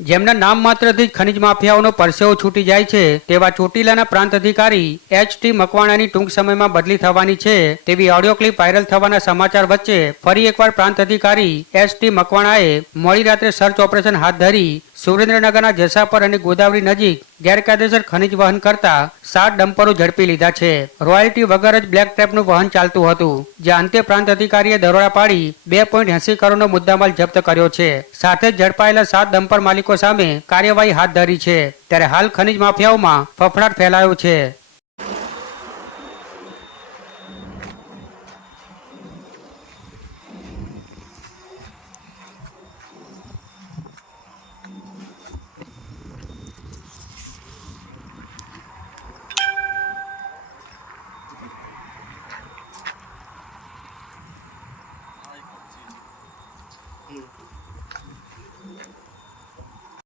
જેમના નામ માત્રથી જ ખનિજ માફિયાઓનો પરસેવો છૂટી જાય છે તેવા ચોટીલાના પ્રાંત અધિકારી એચ.ટી. મકવાણાની ટૂંક સમયમાં બદલી થવાની છે તેવી ઓડિયો ક્લિપ વાયરલ થવાના સમાચાર વચ્ચે ફરી એકવાર પ્રાંત અધિકારી એચ.ટી. મકવાણાએ મોડી રાત્રે સર્ચ ઓપરેશન હાથ ધરી સુરેન્દ્રનગરના જસાપર અને ગોદાવરી નજીક ગેરકાયદેસર ખનિજ વહન કરતા 7 ડમ્પરો ઝડપી લીધા છે। રોયલ્ટી વગર જ બ્લેક ટેપનું વહન ચાલતું હતું, જે અંતે પ્રાંત અધિકારીએ દરોડા પાડી 2.80 કરોડનો મુદ્દામાલ જપ્ત કર્યો છે। સાથે જ ઝડપાયેલા 7 ડમ્પર માલિકો સામે કાર્યવાહી હાથ ધરી છે। ત્યારે હાલ ખનિજ માફિયાઓમાં ફફડાટ ફેલાયો છે।